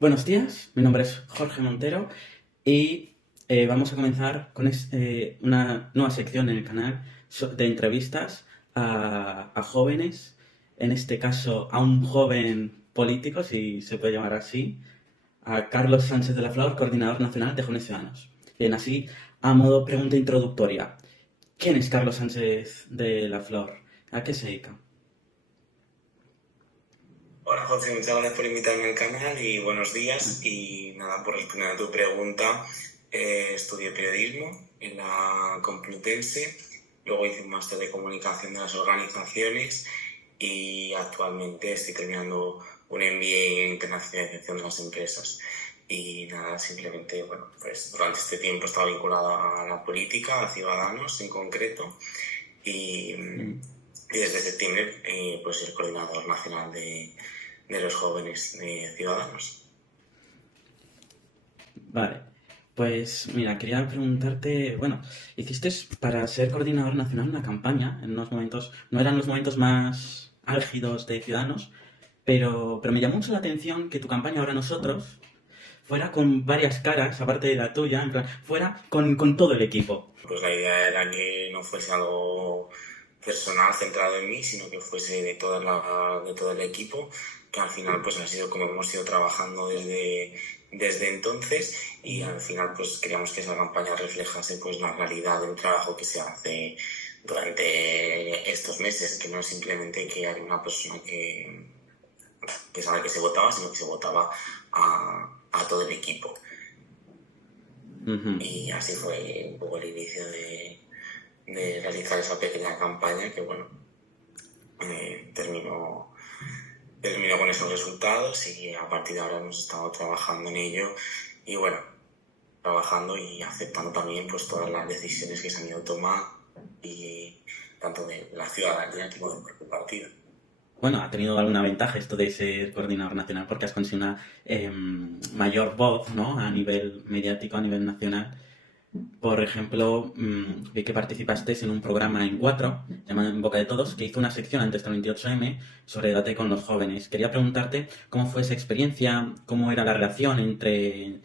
Buenos días, mi nombre es Jorge Montero y vamos a comenzar con una nueva sección en el canal de entrevistas a jóvenes, en este caso a un joven político, si se puede llamar así, a Carlos Sánchez de la Flor, coordinador nacional de Jóvenes Ciudadanos. Bien, así, a modo pregunta introductoria, ¿quién es Carlos Sánchez de la Flor? ¿A qué se dedica? Hola Jorge, muchas gracias por invitarme al canal y buenos días. Bueno, Y nada, por responder a tu pregunta, estudié periodismo en la Complutense, luego hice un máster de comunicación de las organizaciones y actualmente estoy terminando un MBA en internacionalización de las empresas. Y nada, simplemente, bueno, pues durante este tiempo he estado vinculada a la política, a Ciudadanos en concreto, y, mm, y desde septiembre pues soy el coordinador nacional de los jóvenes ciudadanos. Vale, pues mira, quería preguntarte, bueno, hiciste para ser coordinador nacional una campaña en unos momentos, no eran los momentos más álgidos de Ciudadanos, pero me llamó mucho la atención que tu campaña Ahora Nosotros fuera con varias caras, aparte de la tuya, en plan, fuera con todo el equipo. Pues la idea era que no fuese algo personal centrado en mí, sino que fuese de todo el equipo, que al final pues ha sido como hemos ido trabajando desde entonces, y al final pues queríamos que esa campaña reflejase pues la realidad del trabajo que se hace durante estos meses, que no es simplemente que haya una persona que sabe que se votaba, sino que se votaba a todo el equipo. Ujú. Y así fue un poco el inicio de realizar esa pequeña campaña que, bueno, terminó con esos resultados, y a partir de ahora hemos estado trabajando en ello y, bueno, trabajando y aceptando también pues todas las decisiones que se han ido tomando, y tanto de la ciudadanía como del propio partido. Bueno, ha tenido alguna ventaja esto de ser coordinador nacional porque has conseguido una mayor voz, ¿no? A nivel mediático, a nivel nacional. Por ejemplo, vi que participaste en un programa en Cuatro, llamado En Boca de Todos, que hizo una sección antes del 28M sobre debate con los jóvenes. Quería preguntarte cómo fue esa experiencia, cómo era la relación entre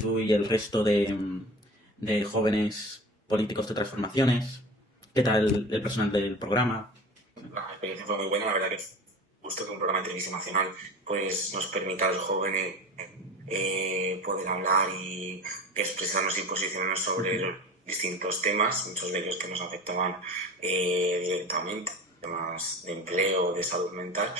tú y el resto de jóvenes políticos de transformaciones, qué tal el personal del programa. La experiencia fue muy buena, la verdad que justo que un programa de televisión nacional pues nos permita a los jóvenes poder hablar y expresarnos y posicionarnos sobre los distintos temas, muchos de ellos que nos afectaban directamente, temas de empleo, de salud mental.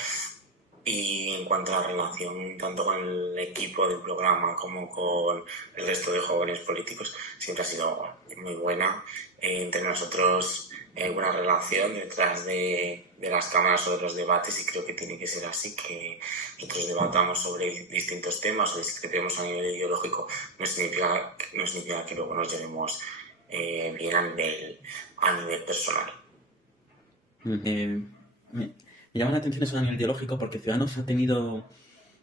Y en cuanto a la relación tanto con el equipo del programa como con el resto de jóvenes políticos, siempre ha sido muy buena. Entre nosotros hay buena relación detrás de las cámaras o de los debates, y creo que tiene que ser así, que nosotros debatamos sobre distintos temas o discrepemos a nivel ideológico. No significa que luego nos llevemos bien a nivel personal. Me, me llama la atención eso a nivel ideológico porque Ciudadanos ha tenido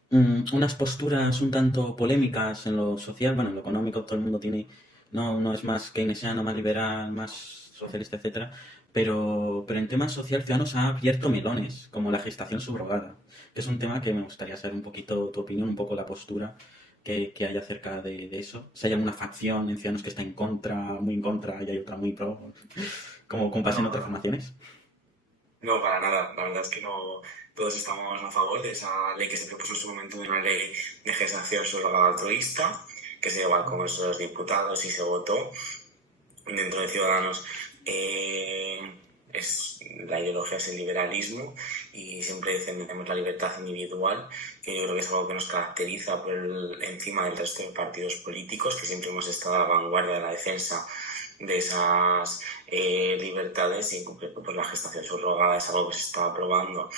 unas posturas un tanto polémicas en lo social, bueno, en lo económico todo el mundo tiene, no es más keynesiano, más liberal, más socialista, etcétera, pero en temas social Ciudadanos ha abierto melones, como la gestación subrogada, que es un tema que me gustaría saber un poquito tu opinión, un poco la postura que hay acerca de eso. Si hay alguna facción en Ciudadanos que está en contra, muy en contra, y hay otra muy pro, como pasa en No, otras no, formaciones. no, para nada. La verdad es que no todos estamos a favor de esa ley que se propuso en su momento, de una ley de gestación subrogada altruista, que se llevó al Congreso de los Diputados y se votó dentro de Ciudadanos. eh, la ideología es el liberalismo, y siempre defendemos la libertad individual, que yo creo que es algo que nos caracteriza encima del resto de partidos políticos, que siempre hemos estado a la vanguardia de la defensa de esas libertades, y en concreto pues la gestación subrogada es algo que se está aprobando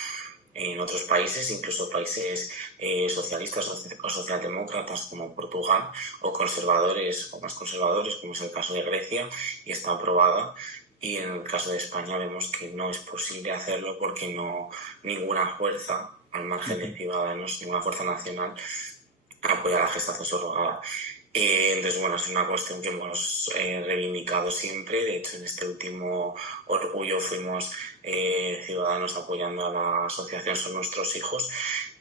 en otros países, incluso países socialistas o socialdemócratas como Portugal, o conservadores o más conservadores como es el caso de Grecia, y está aprobada. Y en el caso de España vemos que no es posible hacerlo porque no ninguna fuerza, al margen de Ujú. Ciudadanos, ninguna fuerza nacional apoya la gestación subrogada. Entonces, bueno, es una cuestión que hemos reivindicado siempre. De hecho, en este último orgullo fuimos ciudadanos apoyando a la asociación Son Nuestros Hijos.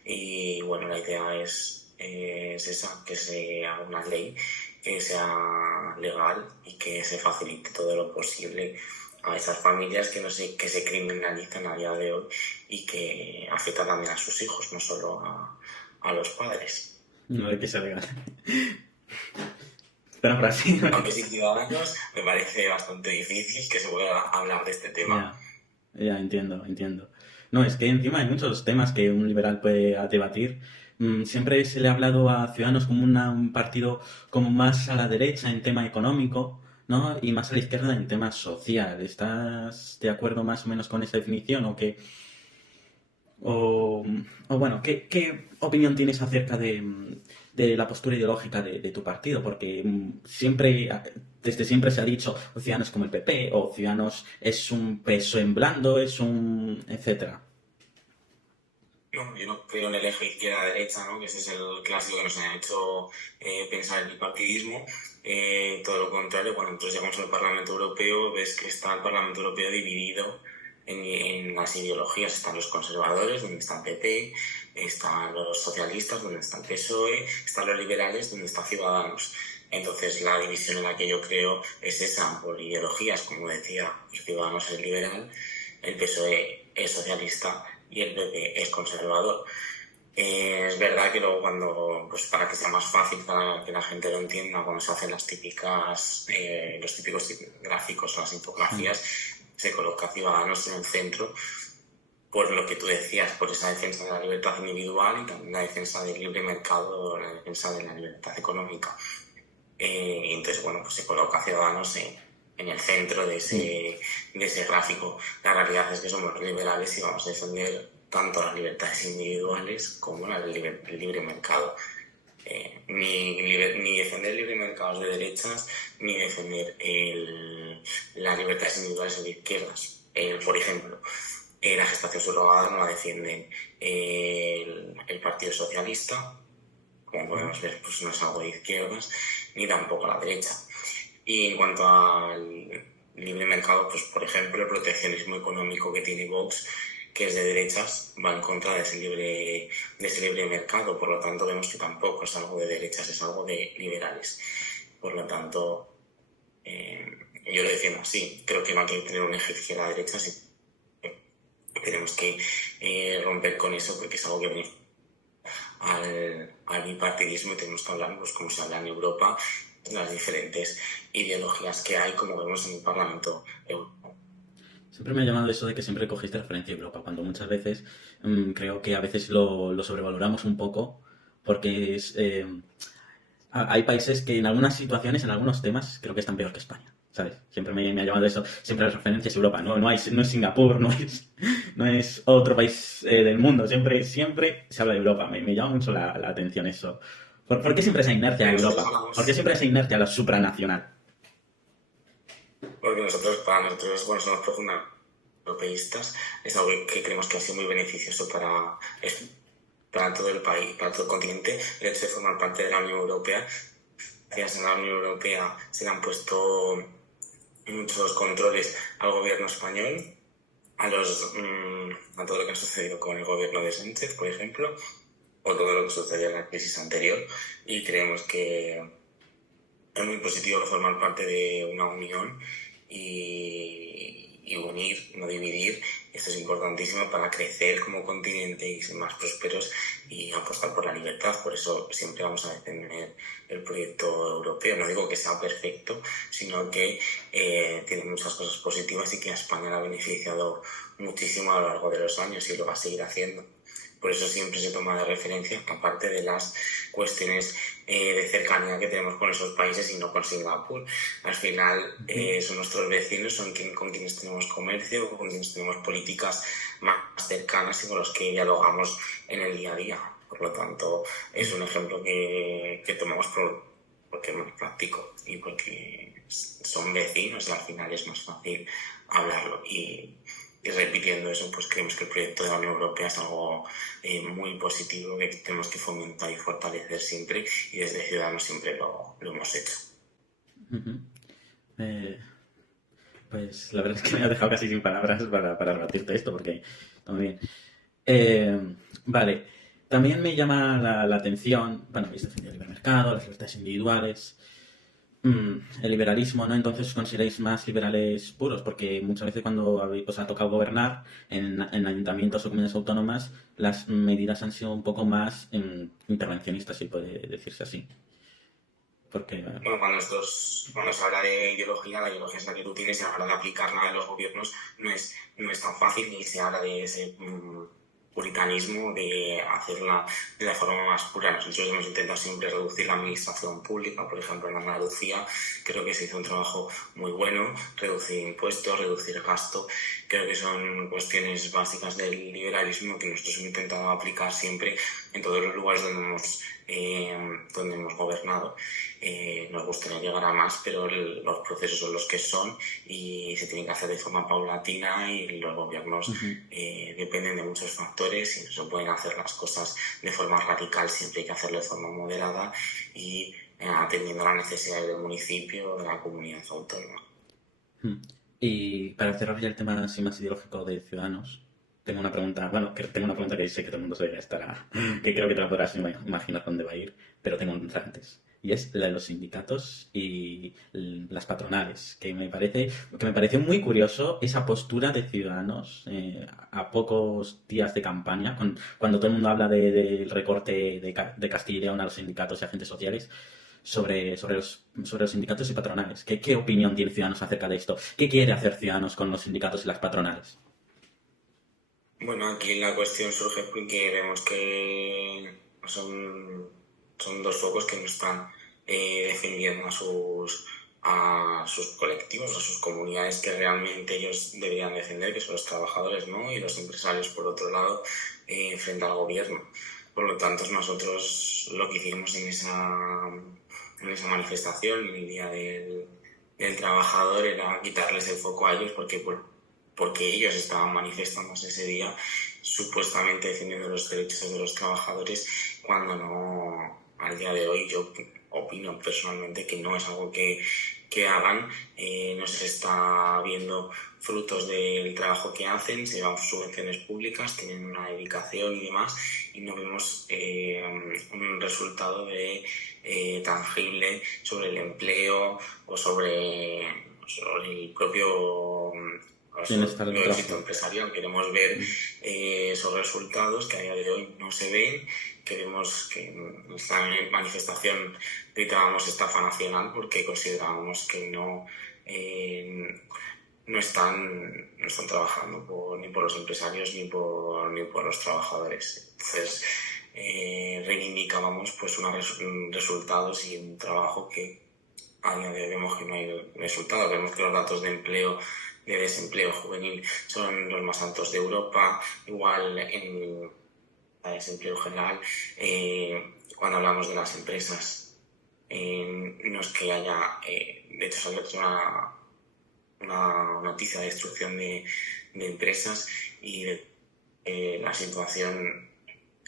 Y bueno, la idea es es esa, que sea una ley que sea legal y que se facilite todo lo posible a esas familias que no sé, que se criminalizan a día de hoy y que afecta también a sus hijos, no solo a los padres. No de que sea legal. Pero por así. Aunque sin Ciudadanos me parece bastante difícil que se pueda hablar de este tema. Ya, ya entiendo, entiendo. No, es que encima hay muchos temas que un liberal puede debatir. Siempre se le ha hablado a Ciudadanos como un partido como más a la derecha en tema económico, ¿no? Y más a la izquierda en tema social. ¿Estás de acuerdo más o menos con esa definición o qué? O, o bueno, ¿qué opinión tienes acerca de la postura ideológica de tu partido? Porque siempre, desde siempre se ha dicho Ciudadanos como el PP, o Ciudadanos es un peso en blando, es un etcétera. No, yo no creo en el eje izquierda-derecha, ¿no? Que ese es el clásico que nos ha hecho pensar en el partidismo. Todo lo contrario, cuando nosotros llegamos al Parlamento Europeo, ves que está el Parlamento Europeo dividido en las ideologías. Están los conservadores, donde está el PP, están los socialistas, donde está el PSOE, están los liberales, donde está Ciudadanos. Entonces, la división en la que yo creo es esa, por ideologías, como decía, Ciudadanos es liberal, el PSOE es socialista y el PP es conservador. Es verdad que luego cuando, pues para que sea más fácil, para que la gente lo entienda, cuando se hacen los típicos gráficos o las Mm, infografías, se coloca Ciudadanos en el centro por lo que tú decías, por esa defensa de la libertad individual y también la defensa del libre mercado, la defensa de la libertad económica. Y entonces, bueno, pues se coloca Ciudadanos en el centro de mm, ese gráfico. La realidad es que somos liberales y vamos a defender tanto las libertades individuales como el libre mercado. Ni defender el libre mercado es de derechas, ni defender las libertades individuales es de izquierdas. Por ejemplo, la gestación subrogada no la defienden el Partido Socialista, como mm. podemos ver, pues no es algo de izquierdas, ni tampoco a la derecha. Y en cuanto al libre mercado, pues por ejemplo, el proteccionismo económico que tiene Vox, que es de derechas, va en contra de ese libre mercado. Por lo tanto, vemos que tampoco es algo de derechas, es algo de liberales. Por lo tanto, yo lo defiendo así. Creo que no hay que tener un eje izquierda-derecha, sí. Tenemos que romper con eso porque es algo que viene al bipartidismo y tenemos que hablar, pues, como se habla en Europa, las diferentes ideologías que hay, como vemos en el Parlamento Europeo. Siempre me ha llamado eso de que siempre cogiste referencia a Europa, cuando muchas veces creo que a veces lo sobrevaloramos un poco, porque hay países que en algunas situaciones, en algunos temas, creo que están peor que España, ¿sabes? Siempre me ha llamado eso, siempre las referencias a Europa, no es Singapur, no es otro país del mundo, siempre se habla de Europa, me llama mucho la atención eso. ¿Por qué siempre esa inercia a Nosotros Europa? ¿Por qué hablamos, siempre esa inercia a lo supranacional? porque para nosotros, bueno, somos profundamente europeístas, es algo que creemos que ha sido muy beneficioso para todo el país, para todo el continente, el hecho de formar parte de la Unión Europea. Gracias a la Unión Europea se le han puesto muchos controles al gobierno español, a todo lo que ha sucedido con el gobierno de Sánchez, por ejemplo, o todo lo que sucedió en la crisis anterior, y creemos que es muy positivo formar parte de una unión y unir, no dividir. Esto es importantísimo para crecer como continente y ser más prósperos y apostar por la libertad. Por eso siempre vamos a defender el proyecto europeo. No digo que sea perfecto, sino que tiene muchas cosas positivas y que a España le ha beneficiado muchísimo a lo largo de los años y lo va a seguir haciendo. Por eso siempre se toma de referencia, aparte de las cuestiones de cercanía que tenemos con esos países y no con Singapur. Al final Ujú. son nuestros vecinos, con quienes tenemos comercio, con quienes tenemos políticas más cercanas y con los que dialogamos en el día a día. Por lo tanto, es un ejemplo que tomamos porque es más práctico y porque son vecinos y al final es más fácil hablarlo. Y repitiendo eso, pues creemos que el proyecto de la Unión Europea es algo muy positivo que tenemos que fomentar y fortalecer siempre y desde Ciudadanos siempre lo hemos hecho. Ujú. Eh, pues la verdad es que me ha dejado casi sin palabras para rebatirte esto, porque está muy bien. Vale. También me llama la atención, bueno, habéis defendido el libre mercado, las libertades individuales, el liberalismo, ¿no? Entonces os consideráis más liberales puros, porque muchas veces cuando os ha tocado gobernar en ayuntamientos o comunidades autónomas, las medidas han sido un poco más intervencionistas, si puede decirse así. Porque, Bueno, cuando se habla de ideología, la ideología es la que tú tienes y a la hora de aplicarla en los gobiernos no es tan fácil ni se habla de ese puritanismo de hacerla de la forma más pura. Nosotros hemos intentado siempre reducir la administración pública, por ejemplo en Andalucía creo que se hizo un trabajo muy bueno, reducir impuestos, reducir gasto, creo que son cuestiones básicas del liberalismo que nosotros hemos intentado aplicar siempre en todos los lugares donde hemos gobernado. Nos gustaría llegar a más, pero los procesos son los que son y se tienen que hacer de forma paulatina y los gobiernos dependen de muchos factores y no se pueden hacer las cosas de forma radical, siempre hay que hacerlo de forma moderada y atendiendo a las necesidades del municipio o de la comunidad autónoma. y para cerrar ya el tema así más ideológico de Ciudadanos, tengo una pregunta, bueno, tengo una pregunta que sé que todo el mundo se estará, que creo que te la podrás imaginar dónde va a ir, pero tengo otra antes. Y es la de los sindicatos y las patronales, que me pareció muy curioso esa postura de Ciudadanos a pocos días de campaña, cuando todo el mundo habla del recorte de Castilla y León a los sindicatos y agentes sociales, sobre los sindicatos y patronales. ¿Qué opinión tiene Ciudadanos acerca de esto? ¿Qué quiere hacer Ciudadanos con los sindicatos y las patronales? Bueno, aquí la cuestión surge porque vemos que son dos focos que no están defendiendo a sus colectivos, a sus comunidades que realmente ellos deberían defender, que son los trabajadores, ¿no? Y los empresarios, por otro lado, frente al gobierno. Por lo tanto, nosotros lo que hicimos en esa manifestación, en el Día del Trabajador, era quitarles el foco a ellos porque ellos estaban manifestándose ese día supuestamente defendiendo los derechos de los trabajadores, cuando no, al día de hoy yo opino personalmente que no es algo que hagan, no se está viendo frutos del trabajo que hacen, se dan subvenciones públicas, tienen una dedicación y demás, y no vemos un resultado tangible sobre el empleo o sobre el propio Bienestar del éxito trabajo. empresarial. Queremos ver esos resultados que a día de hoy no se ven. Queremos que en esta manifestación gritábamos estafa nacional porque considerábamos que no están trabajando ni por los empresarios ni por los trabajadores. Entonces reivindicábamos pues unos resultados y un trabajo que a día de hoy vemos que no hay resultados. Vemos que los datos de desempleo juvenil son los más altos de Europa, igual en desempleo general. Cuando hablamos de las empresas, no es que haya, de hecho salió una noticia de destrucción de empresas y la situación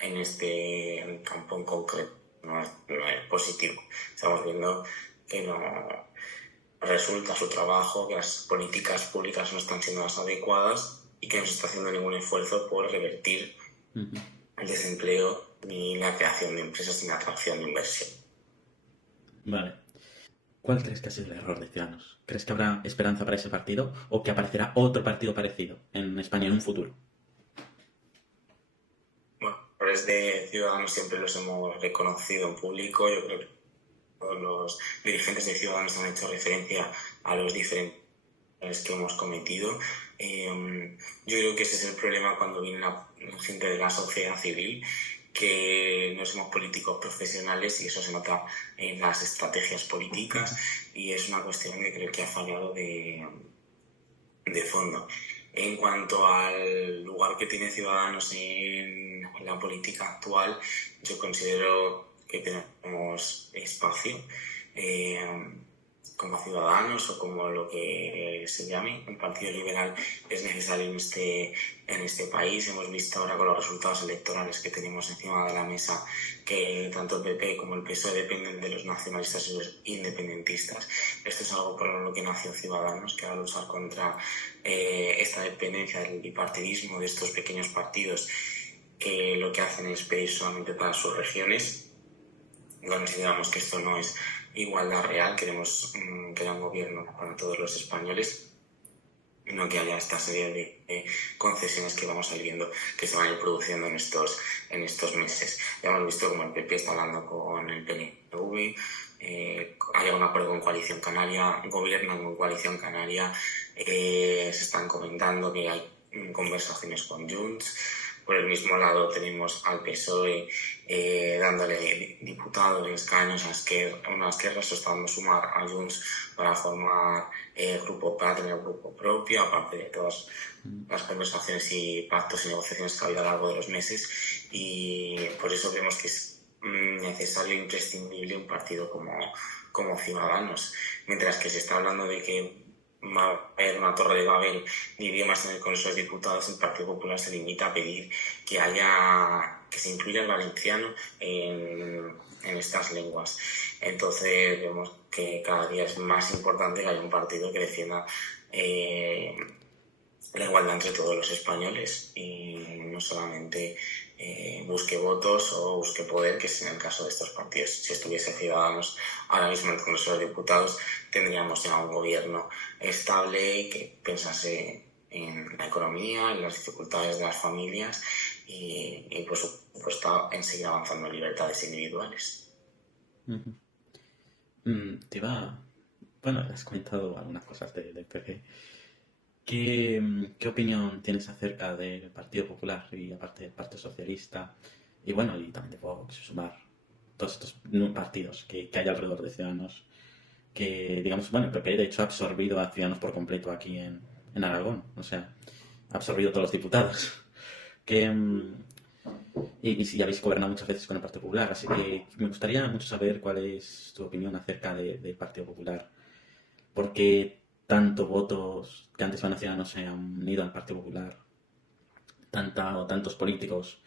en este campo en concreto no es positivo. Estamos viendo que no resulta su trabajo, que las políticas públicas no están siendo las adecuadas y que no se está haciendo ningún esfuerzo por revertir el desempleo ni la creación de empresas ni la atracción de inversión. Vale. ¿Cuál crees que ha sido el error de Ciudadanos? ¿Crees que habrá esperanza para ese partido o que aparecerá otro partido parecido en España en un futuro? Bueno, de Ciudadanos siempre los hemos reconocido en público. Yo creo que todos los dirigentes de Ciudadanos han hecho referencia a los diferentes que hemos cometido. Yo creo que ese es el problema cuando viene la gente de la sociedad civil, que no somos políticos profesionales y eso se nota en las estrategias políticas y es una cuestión que creo que ha fallado de fondo. En cuanto al lugar que tiene Ciudadanos en la política actual, yo considero que tenemos espacio como Ciudadanos o como lo que se llame. Un partido liberal es necesario en este país. Hemos visto ahora con los resultados electorales que tenemos encima de la mesa que tanto el PP como el PSOE dependen de los nacionalistas y los independentistas. Esto es algo por lo que nació Ciudadanos, que va a luchar contra esta dependencia del bipartidismo de estos pequeños partidos que lo que hacen es pedir solamente para sus regiones. Consideramos que esto no es igualdad real, queremos que haya un gobierno para todos los españoles, no que haya esta serie de concesiones que vamos a ir viendo que se van a ir produciendo en estos meses. Ya hemos visto como el PP está hablando con el PNV, hay un acuerdo con Coalición Canaria, gobiernan con Coalición Canaria, se están comentando que hay conversaciones con Junts. Por el mismo lado tenemos al PSOE dándole diputados y escaños a Esquerra, se está dando sumar a Junts para formar para tener un grupo propio, aparte de todas las conversaciones y pactos y negociaciones que ha habido a lo largo de los meses, y por eso vemos que es necesario e imprescindible un partido como Ciudadanos, mientras que se está hablando de que va a haber una torre de Babel de idiomas en el Congreso de los Diputados. El Partido Popular se limita a pedir que se incluya el valenciano en estas lenguas. Entonces vemos que cada día es más importante que haya un partido que defienda la igualdad entre todos los españoles y no solamente busque votos o busque poder, que es en el caso de estos partidos. Si estuviese Ciudadanos ahora mismo en el Congreso de los Diputados, tendríamos ya un gobierno estable que pensase en la economía, en las dificultades de las familias y por supuesto en seguir avanzando en libertades individuales. Bueno, has comentado algunas cosas del PP. ¿Qué opinión tienes acerca del Partido Popular y aparte del Partido Socialista y bueno, y también de Vox, Sumar, todos estos partidos que hay alrededor de Ciudadanos? Que, digamos, bueno, el PP de hecho ha absorbido a Ciudadanos por completo aquí en Aragón, o sea, ha absorbido todos los diputados. Y si habéis gobernado muchas veces con el Partido Popular, así que me gustaría mucho saber cuál es tu opinión acerca del Partido Popular. Porque tantos votos que antes iban a Ciudadanos se han ido al Partido Popular, tantos políticos,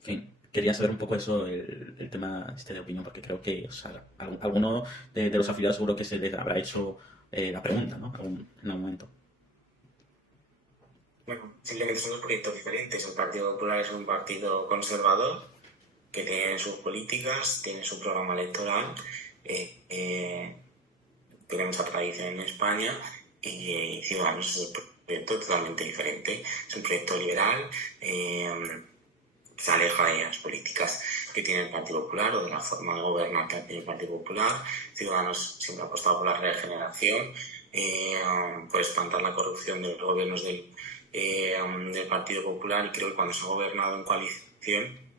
en fin, quería saber un poco eso, el tema de opinión, porque creo que, o sea, alguno de los afiliados seguro que se les habrá hecho la pregunta, ¿no? En algún momento. Bueno, simplemente son dos proyectos diferentes. El Partido Popular es un partido conservador que tiene sus políticas, tiene su programa electoral, tiene mucha tradición en España, y Ciudadanos es un proyecto totalmente diferente. Es un proyecto liberal, se aleja de las políticas que tiene el Partido Popular o de la forma de gobernar que tiene el Partido Popular. Ciudadanos siempre ha apostado por la regeneración, por espantar la corrupción de los gobiernos del Partido Popular, y creo que cuando se ha gobernado en coalición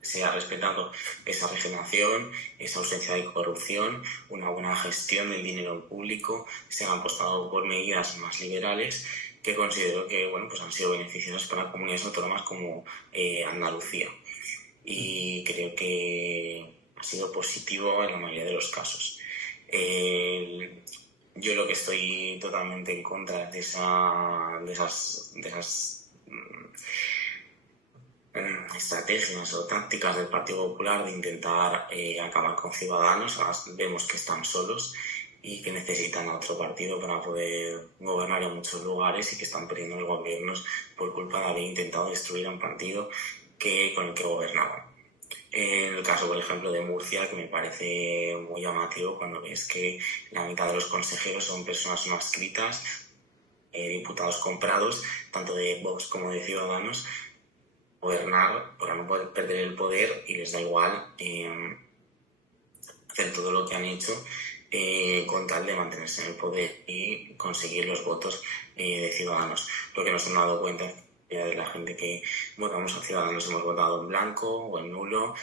se ha respetado esa regeneración, esa ausencia de corrupción, una buena gestión del dinero público, se han apostado por medidas más liberales que considero que pues han sido beneficiosas para comunidades autónomas como Andalucía, y creo que ha sido positivo en la mayoría de los casos. Yo lo que estoy totalmente en contra de esas estrategias o tácticas del Partido Popular de intentar acabar con Ciudadanos. Ahora vemos que están solos y que necesitan a otro partido para poder gobernar en muchos lugares, y que están perdiendo los gobiernos por culpa de haber intentado destruir a un partido con el que gobernaban. En el caso, por ejemplo, de Murcia, que me parece muy llamativo cuando ves que la mitad de los consejeros son personas no adscritas, diputados comprados, tanto de Vox como de Ciudadanos, gobernar para no poder perder el poder, y les da igual hacer todo lo que han hecho con tal de mantenerse en el poder y conseguir los votos de Ciudadanos. Lo que nos hemos dado cuenta de la gente que votamos a Ciudadanos, hemos votado en blanco o en nulo,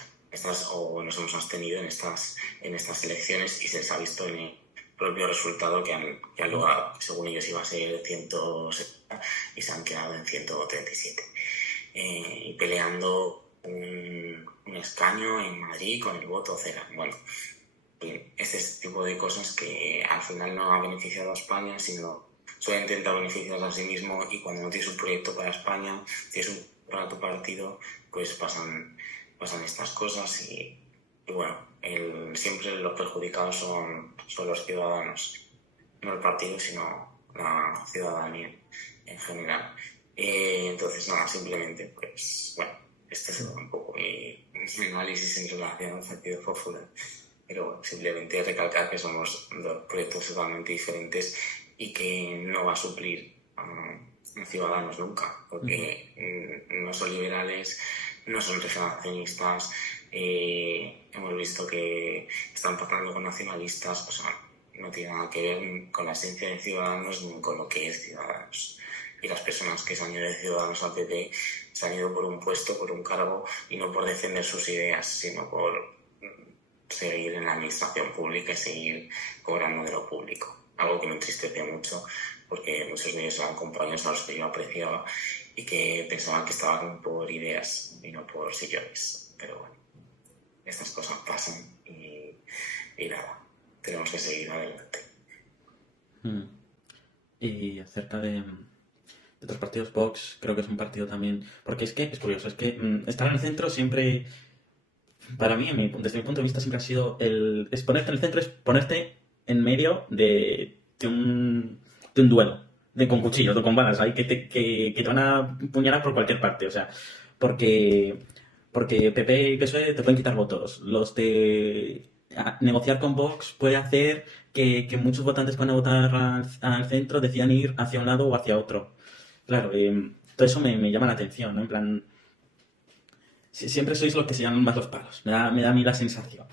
o nos hemos abstenido en estas elecciones, y se les ha visto en el propio resultado que han logrado. Según ellos iba a ser 170 y se han quedado en 137. Y peleando un escaño en Madrid con el voto cero. Bueno, este tipo de cosas que al final no ha beneficiado a España, sino solo intenta beneficiarse a sí mismo, y cuando no tienes un proyecto para España, tienes para tu partido, pues pasan estas cosas, y bueno, siempre los perjudicados son los ciudadanos, no el partido, sino la ciudadanía en general. Entonces nada, simplemente pues bueno, este es un poco mi análisis en relación al Partido Popular. Pero bueno, simplemente recalcar que somos dos proyectos totalmente diferentes y que no va a suplir a Ciudadanos nunca, porque no son liberales, no son regeneracionistas, hemos visto que están pactando con nacionalistas, o sea, no tiene nada que ver con la esencia de Ciudadanos ni con lo que es Ciudadanos. Y las personas que se han ido de Ciudadanos al PP se han ido por un puesto, por un cargo, y no por defender sus ideas, sino por seguir en la administración pública y seguir cobrando de lo público. Algo que me entristece mucho, porque muchos de ellos eran compañeros a los que yo apreciaba y que pensaban que estaban por ideas y no por sillones. Pero bueno, estas cosas pasan y nada, tenemos que seguir adelante. Y acerca de otros partidos, Vox creo que es un partido también, porque es que es curioso, es que estar en el centro siempre, para mí, desde mi punto de vista, siempre ha sido es ponerte en el centro, es ponerte en medio de un duelo, con cuchillos o con balas, ahí que te van a puñalar por cualquier parte, o sea, porque PP y PSOE te pueden quitar votos, negociar con Vox puede hacer que muchos votantes que van a votar al centro decidan ir hacia un lado o hacia otro. Claro, todo eso me llama la atención, ¿no? En plan, siempre sois lo que se llaman más los palos. Me da a mí la sensación.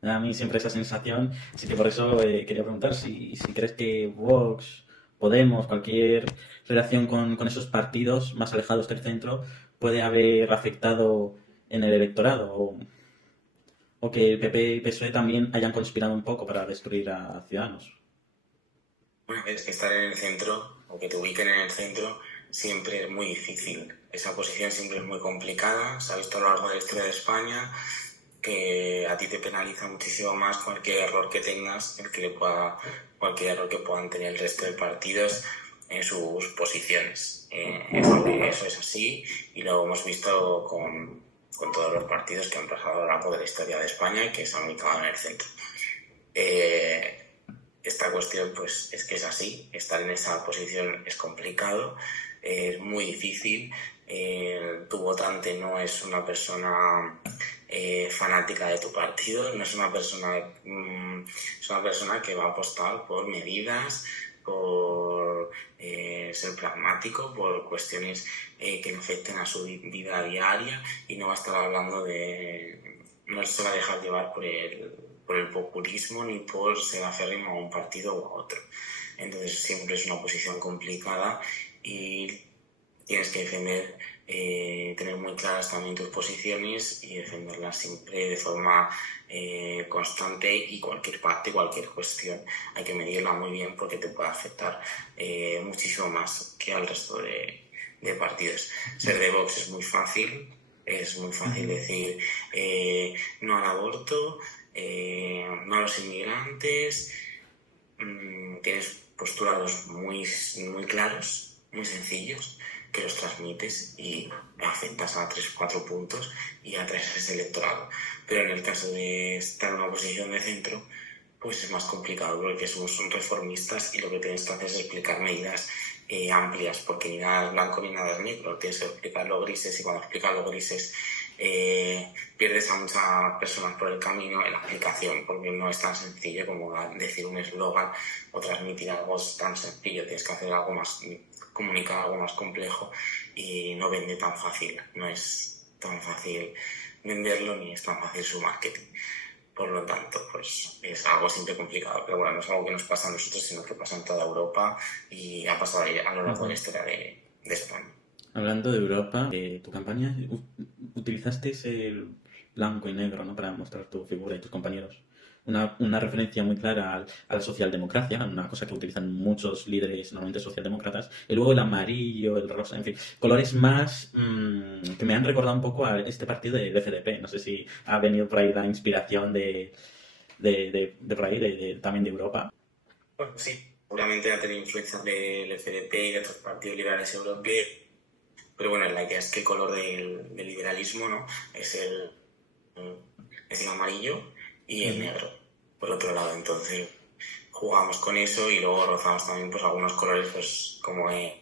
Me da a mí siempre esa sensación. Así que por eso quería preguntar si crees que Vox, Podemos, cualquier relación con esos partidos más alejados del centro puede haber afectado en el electorado o que PP y PSOE también hayan conspirado un poco para destruir a Ciudadanos. Bueno, es que estar en el centro, o que te ubiquen en el centro, siempre es muy difícil. Esa posición siempre es muy complicada. Se ha visto a lo largo de la historia de España que a ti te penaliza muchísimo más cualquier error que tengas, cualquier error que puedan tener el resto de partidos en sus posiciones. Eso es así y lo hemos visto con todos los partidos que han pasado a lo largo de la historia de España y que se han ubicado en el centro. Esta cuestión pues es que es así, estar en esa posición es complicado, es muy difícil, tu votante no es una persona fanática de tu partido, no es una persona, es una persona que va a apostar por medidas, por ser pragmático, por cuestiones que afecten a su vida diaria y no va a estar hablando no se va a dejar llevar por el populismo ni por ser aférrimo a un partido o a otro. Entonces siempre es una posición complicada y tienes que tener muy claras también tus posiciones y defenderlas siempre de forma constante, y cualquier parte, cualquier cuestión hay que medirla muy bien porque te puede afectar muchísimo más que al resto de partidos. Ser de Vox es muy fácil decir no al aborto, no a los inmigrantes, tienes postulados muy, muy claros, muy sencillos, que los transmites y afectas a 3-4 puntos y atraes ese electorado. Pero en el caso de estar en una posición de centro, pues es más complicado porque somos reformistas y lo que tienes que hacer es explicar medidas amplias, porque ni nada es blanco ni nada es negro, tienes que explicar los grises y cuando explicas los grises pierdes a muchas personas por el camino en la explicación, porque no es tan sencillo como decir un eslogan o transmitir algo tan sencillo, tienes que hacer algo más, comunicar algo más complejo y no vende tan fácil, no es tan fácil venderlo ni es tan fácil su marketing. Por lo tanto, pues es algo siempre complicado, pero bueno, no es algo que nos pasa a nosotros, sino que pasa en toda Europa y ha pasado a lo largo de la historia de España. Hablando de Europa, tu campaña utilizaste el blanco y negro, ¿no? Para mostrar tu figura y tus compañeros. Una referencia muy clara a la socialdemocracia, una cosa que utilizan muchos líderes normalmente socialdemócratas, y luego el amarillo, el rosa, en fin, colores más que me han recordado un poco a este partido de FDP. No sé si ha venido por ahí la inspiración de por ahí, también de Europa. Bueno, sí, seguramente ha tenido influencia del FDP y de otros partidos liberales europeos, pero bueno, la idea es que el color del liberalismo, ¿no? es el amarillo y el negro, por otro lado. Entonces jugamos con eso y luego rozamos también pues algunos colores, pues como el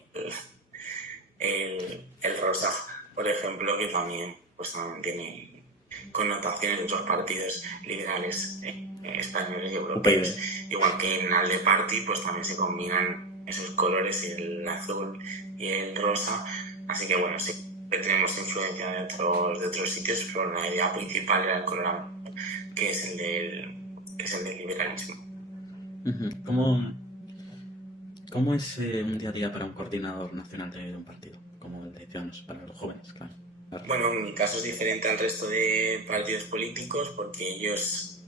rosa, por ejemplo, que también pues también tiene connotaciones de otros partidos liberales españoles y europeos. Igual que en ALDE Party pues también se combinan esos colores, el azul y el rosa, así que bueno, sí que tenemos influencia de otros sitios, pero la idea principal era el color amarillo, que es el del liberalismo. ¿Cómo es un día a día para un coordinador nacional de un partido, como el de Ciudadanos, para los jóvenes, claro? Bueno, en mi caso es diferente al resto de partidos políticos porque ellos,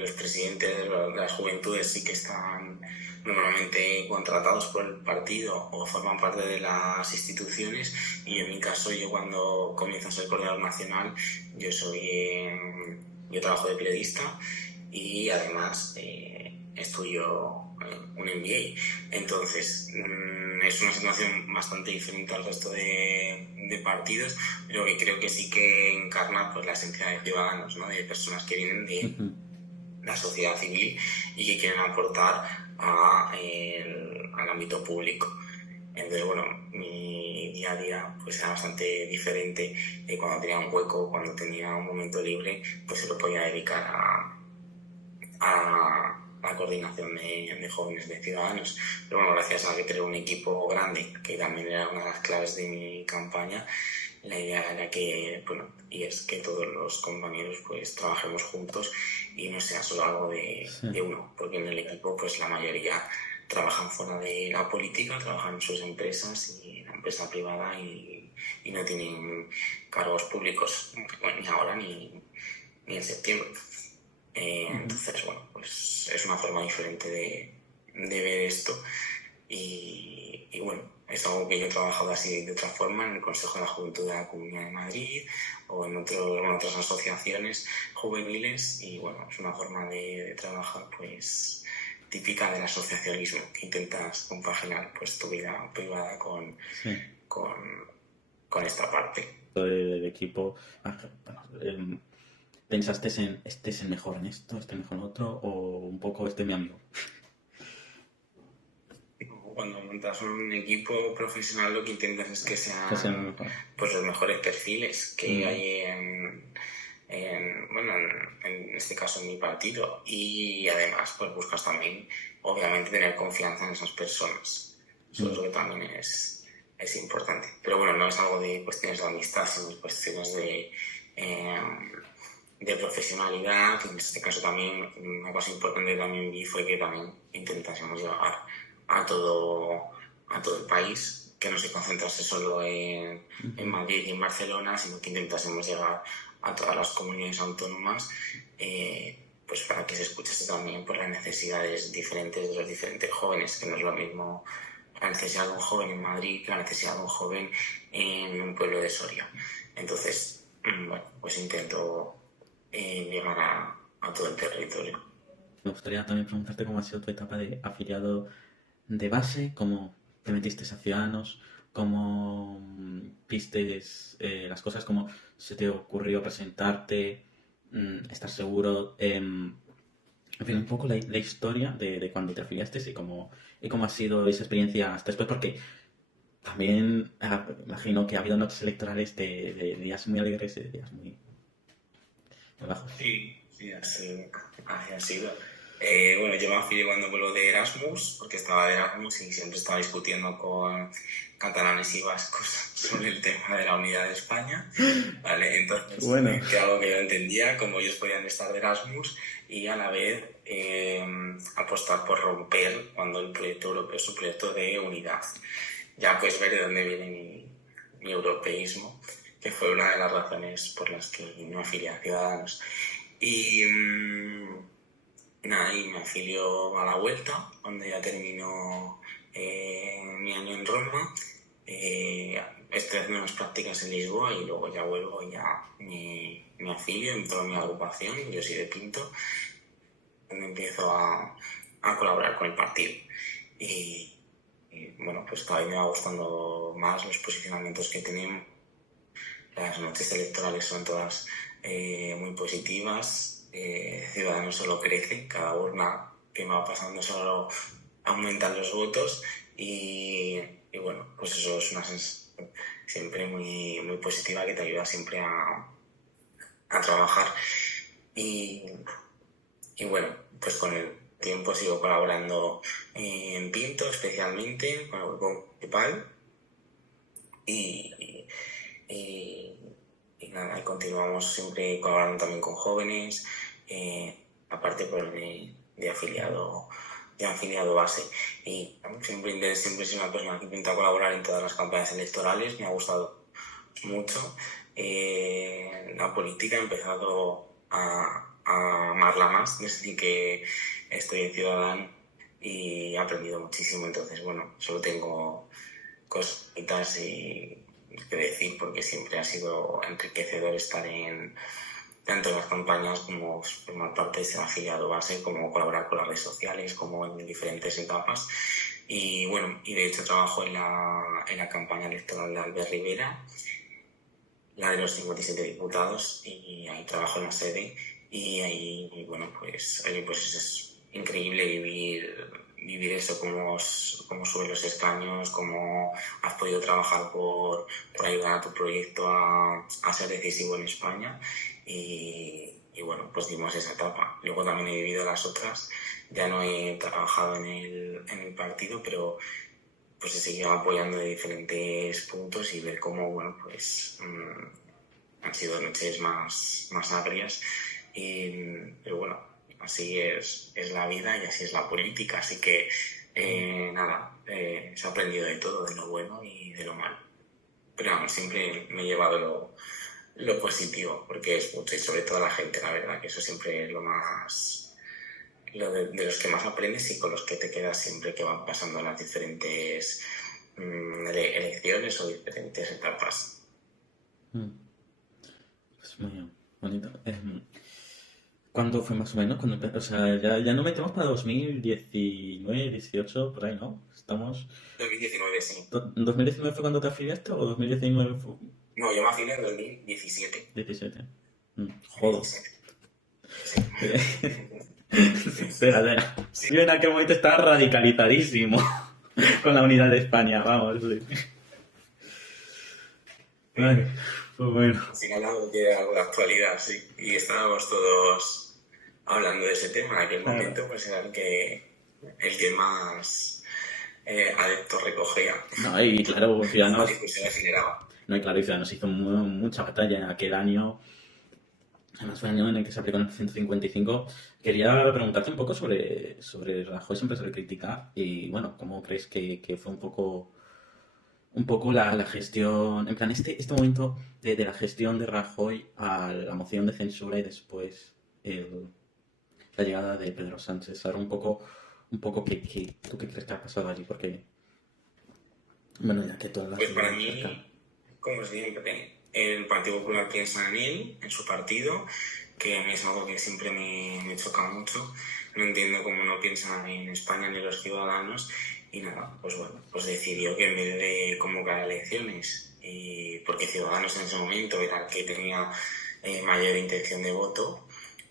los presidentes de las juventudes, sí que están normalmente contratados por el partido o forman parte de las instituciones, y en mi caso, yo cuando comienzo a ser coordinador nacional, yo trabajo de periodista y además estudio un MBA. Entonces es una situación bastante diferente al resto de partidos, pero que creo que sí que encarna pues la esencia de ciudadanos, ¿no? De personas que vienen de la sociedad civil y que quieren aportar al ámbito público. Entonces, bueno, mi día a día pues era bastante diferente. Cuando tenía un hueco, cuando tenía un momento libre, pues se lo podía dedicar a la coordinación de jóvenes, de ciudadanos. Pero bueno, gracias a que tengo un equipo grande, que también era una de las claves de mi campaña, la idea era que, bueno, y es que todos los compañeros pues trabajemos juntos y no sea solo algo de uno, porque en el equipo pues la mayoría trabajan fuera de la política, trabajan en sus empresas y en la empresa privada y no tienen cargos públicos, bueno, ni ahora ni en septiembre. Entonces, bueno, pues es una forma diferente de ver esto y bueno, es algo que yo he trabajado así de otra forma en el Consejo de la Juventud de la Comunidad de Madrid o en otras asociaciones juveniles, y bueno, es una forma de trabajar pues típica del asociacionismo, que intentas compaginar pues tu vida privada con esta parte. El equipo, ¿pensaste en este es el mejor en esto, este mejor en otro, o un poco este es mi amigo? Cuando montas un equipo profesional, lo que intentas es que sean pues los mejores perfiles que hay en este caso en mi partido, y además pues buscas también obviamente tener confianza en esas personas. Eso es lo que también es importante, pero bueno, no es algo de cuestiones de amistad, sino de cuestiones de profesionalidad. En este caso también una cosa importante que también vi fue que también intentásemos llevar a todo el país, que no se concentrase solo en Madrid y en Barcelona, sino que intentásemos llegar a todas las comunidades autónomas, pues para que se escuchase también por las necesidades diferentes de los diferentes jóvenes, que no es lo mismo la necesidad de un joven en Madrid que la necesidad de un joven en un pueblo de Soria. Entonces, bueno, pues intento llegar a todo el territorio. Me gustaría también preguntarte cómo ha sido tu etapa de afiliado de base, cómo te metiste a Ciudadanos, cómo viste las cosas, cómo se te ocurrió presentarte, estar seguro, en fin, un poco la historia de cuando te afiliaste y cómo ha sido esa experiencia hasta después, porque también imagino que ha habido noches electorales de días muy alegres y de días muy bajos. Sí, así ha sido. Bueno, yo me afilié cuando vuelvo de Erasmus, porque estaba de Erasmus y siempre estaba discutiendo con catalanes y vascos sobre el tema de la unidad de España, ¿vale? Entonces, que algo que yo entendía, como ellos podían estar de Erasmus y a la vez apostar por romper cuando el proyecto europeo es un proyecto de unidad. Ya puedes ver de dónde viene mi europeísmo, que fue una de las razones por las que me afilié a Ciudadanos. Y nada, y me afilio a la vuelta, donde ya termino mi año en Roma. Estoy haciendo unas prácticas en Lisboa y luego ya vuelvo y ya me afilio en toda mi agrupación, yo soy de Pinto, donde empiezo a colaborar con el partido. Y bueno, pues cada vez me va gustando más los posicionamientos que tenemos. Las noches electorales son todas muy positivas. Ciudadanos solo crece, cada urna que va pasando solo aumentan los votos y bueno, pues eso es siempre muy, muy positiva, que te ayuda siempre a trabajar. Y bueno, pues con el tiempo sigo colaborando en Pinto, especialmente con el grupo principal. Y, y, y nada, y continuamos siempre colaborando también con jóvenes, aparte por de afiliado base. Y siempre soy una persona que intenta colaborar en todas las campañas electorales. Me ha gustado mucho la política. He empezado a amarla más desde que estoy en Ciudadanos y he aprendido muchísimo. Entonces, bueno, solo tengo cositas que decir, porque siempre ha sido enriquecedor estar tanto en las campañas como formar parte de ser afiliado base, como colaborar con las redes sociales, como en diferentes etapas. Y bueno, y de hecho trabajo en la campaña electoral de Albert Rivera, la de los 57 diputados, y ahí trabajo en la sede. Y ahí, bueno, pues es increíble vivir eso, cómo suben los escaños, cómo has podido trabajar por ayudar a tu proyecto a ser decisivo en España. Y bueno, pues dimos esa etapa. Luego también he vivido las otras. Ya no he trabajado en el partido, pero pues he seguido apoyando de diferentes puntos y ver cómo, bueno, pues han sido noches más agrias. Pero bueno, así es la vida y así es la política. Así que nada, se ha aprendido de todo, de lo bueno y de lo malo. Pero vamos, siempre me he llevado lo positivo, porque es mucho, y sobre todo la gente, la verdad, que eso siempre es lo más... de los que más aprendes y con los que te quedas siempre que van pasando las diferentes elecciones o diferentes etapas. Pues muy bonito. ¿Cuándo fue más o menos? O sea, ya no metemos para 2019, 18, por ahí, ¿no? Estamos... 2019, sí. ¿2019 fue cuando te afiliaste o 2019 fue...? No, yo me afilié en 2017. 17. Joder. 17. Sí. Espera. Sí. Yo en aquel momento estaba radicalizadísimo con la unidad de España, vamos. Sí. Ay, pues bueno. Al final algo que algo de actualidad, sí. Y estábamos todos hablando de ese tema. En aquel momento pues era el que más adeptos recogía. No, y claro, Ciudadanos... La discusión aceleraba. No, y claro, Ciudadanos hizo mucha batalla en aquel año. Además fue el año en el que se aplicó el 155. Quería preguntarte un poco sobre Rajoy, siempre se le critica. Y bueno, ¿cómo crees que fue un poco la gestión, en plan, este momento de la gestión de Rajoy a la moción de censura y después la llegada de Pedro Sánchez? Ahora un poco ¿tú qué crees que ha pasado allí? Porque, bueno, ya que todas las... Pues para mí, como siempre, el Partido Popular piensa en él, en su partido, que a mí es algo que siempre me choca mucho. No entiendo cómo no piensan en España ni los ciudadanos. Y nada, pues bueno, pues decidió que en vez de convocar elecciones, porque Ciudadanos en ese momento era el que tenía mayor intención de voto,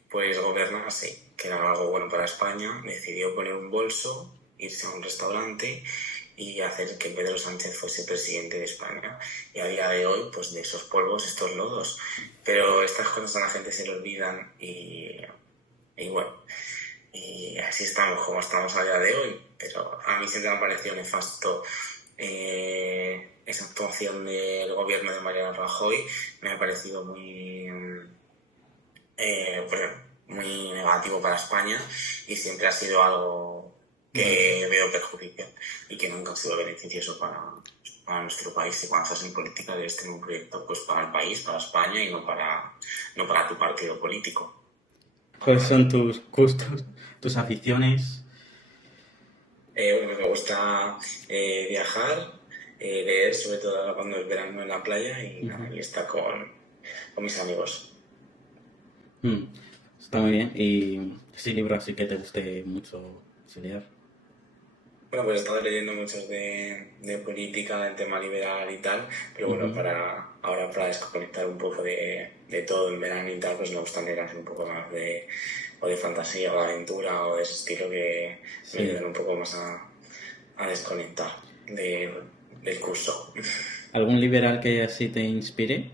pues gobernarse, que era algo bueno para España, decidió poner un bolso, irse a un restaurante y hacer que Pedro Sánchez fuese presidente de España. Y a día de hoy, pues de esos polvos, estos lodos. Pero estas cosas a la gente se le olvidan y bueno, y así estamos como estamos a día de hoy. Pero a mí siempre me ha parecido nefasto esa actuación del gobierno de Mariano Rajoy. Me ha parecido muy negativo para España y siempre ha sido algo que veo perjudicial y que nunca ha sido beneficioso para nuestro país. Y cuando estás en política debes tener un proyecto pues para el país, para España y no para tu partido político. ¿Cuáles son tus gustos, tus aficiones? Bueno, me gusta viajar, leer, sobre todo cuando es verano en la playa y estar con mis amigos. Está muy bien. ¿Y ese libro así que te guste mucho leer? Bueno, pues he estado leyendo muchos de política, del tema liberal y tal, pero bueno, para desconectar un poco de todo en verano y tal, pues me gusta leer así un poco más de fantasía o de aventura o de ese estilo que me ayudan un poco más a desconectar de del curso. ¿Algún liberal que así te inspire?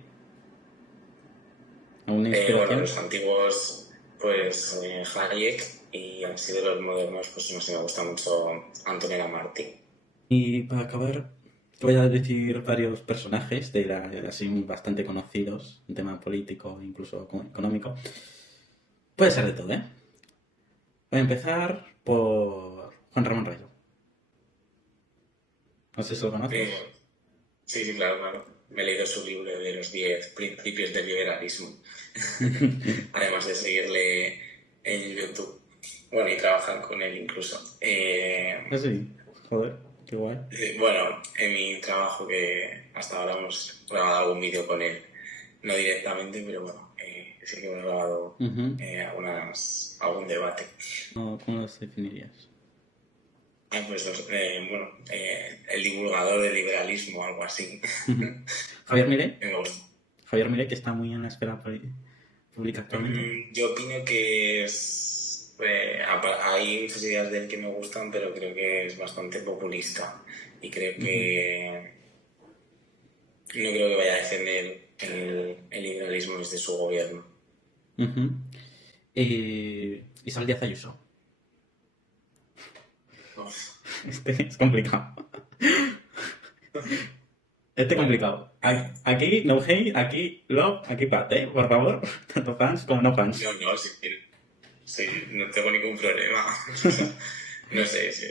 ¿Alguna Bueno, inspiración? los antiguos, pues Hayek, y así de los modernos, pues no sé, me gusta mucho Antonella Martí. Y para acabar, te voy a decir varios personajes así bastante conocidos en tema político e incluso económico. Puede ser de todo, ¿eh? Voy a empezar por Juan Ramón Rayo. No sé si lo conoces. Sí, sí, claro, claro. Me he leído su libro de los 10 principios del liberalismo. Además de seguirle en YouTube. Bueno, y trabajar con él incluso. Ah, sí, joder, qué guay. Bueno, en mi trabajo que hasta ahora hemos grabado algún vídeo con él. No directamente, pero bueno, sí que hemos grabado algún debate. ¿Cómo los definirías? Pues bueno, el divulgador del liberalismo, algo así. Javier Milei. Me gusta. Javier Milei, que está muy en la esfera pública actualmente. Yo opino que es... hay muchas ideas de él que me gustan, pero creo que es bastante populista. Y creo que... No creo que vaya a defender el liberalismo desde su gobierno. Isabel Díaz Ayuso. Uf. Este es complicado. Este es complicado. Aquí no hate, aquí love, aquí pate, por favor. Tanto fans como no fans. No, sí, no tengo ningún problema. No sé, sí.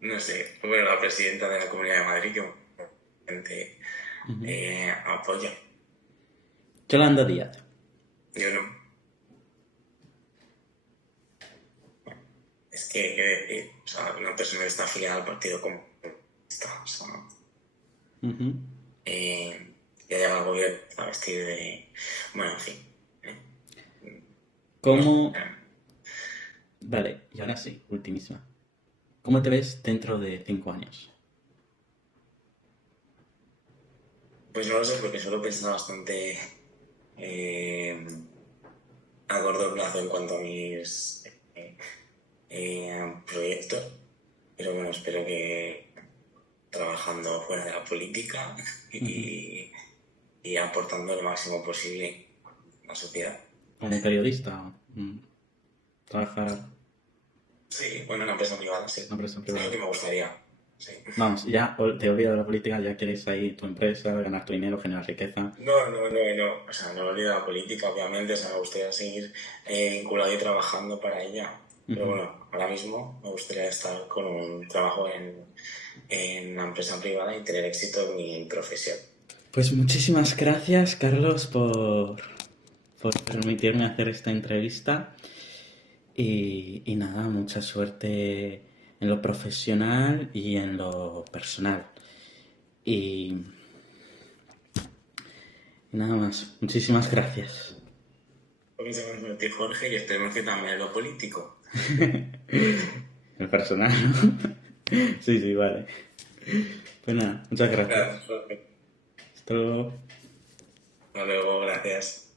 No sé. Bueno, la presidenta de la Comunidad de Madrid que apoya. Yolanda Díaz. Yo no. Es que o sea, una persona que está afiliada al Partido Comunista, o sea, que llega al gobierno a vestir de... Bueno, en fin. ¿Cómo? Vale, y ahora sí, ultimísima. ¿Cómo te ves dentro de 5 años? Pues no lo sé, porque suelo pensar bastante a corto plazo en cuanto a mis proyectos. Pero bueno, espero que trabajando fuera de la política y aportando lo máximo posible a la sociedad. Como periodista, trabajar Sí, bueno, una empresa privada, sí. en una empresa Es privada. lo que me gustaría. Sí. Vamos, ya te olvidas de la política, ya quieres ahí tu empresa, ganar tu dinero, generar riqueza. No. O sea, no me olvido de la política, obviamente. O sea, me gustaría seguir vinculado y trabajando para ella. Pero bueno, ahora mismo me gustaría estar con un trabajo en una empresa privada y tener éxito en mi profesión. Pues muchísimas gracias, Carlos, por permitirme hacer esta entrevista. Y nada, mucha suerte en lo profesional y en lo personal. Y nada más, muchísimas gracias. Muchas gracias a ti, Jorge, y esperemos que también en lo político. El personal, ¿no? Sí, vale. Pues nada, muchas gracias. Gracias, Jorge. Hasta luego. Hasta luego, gracias.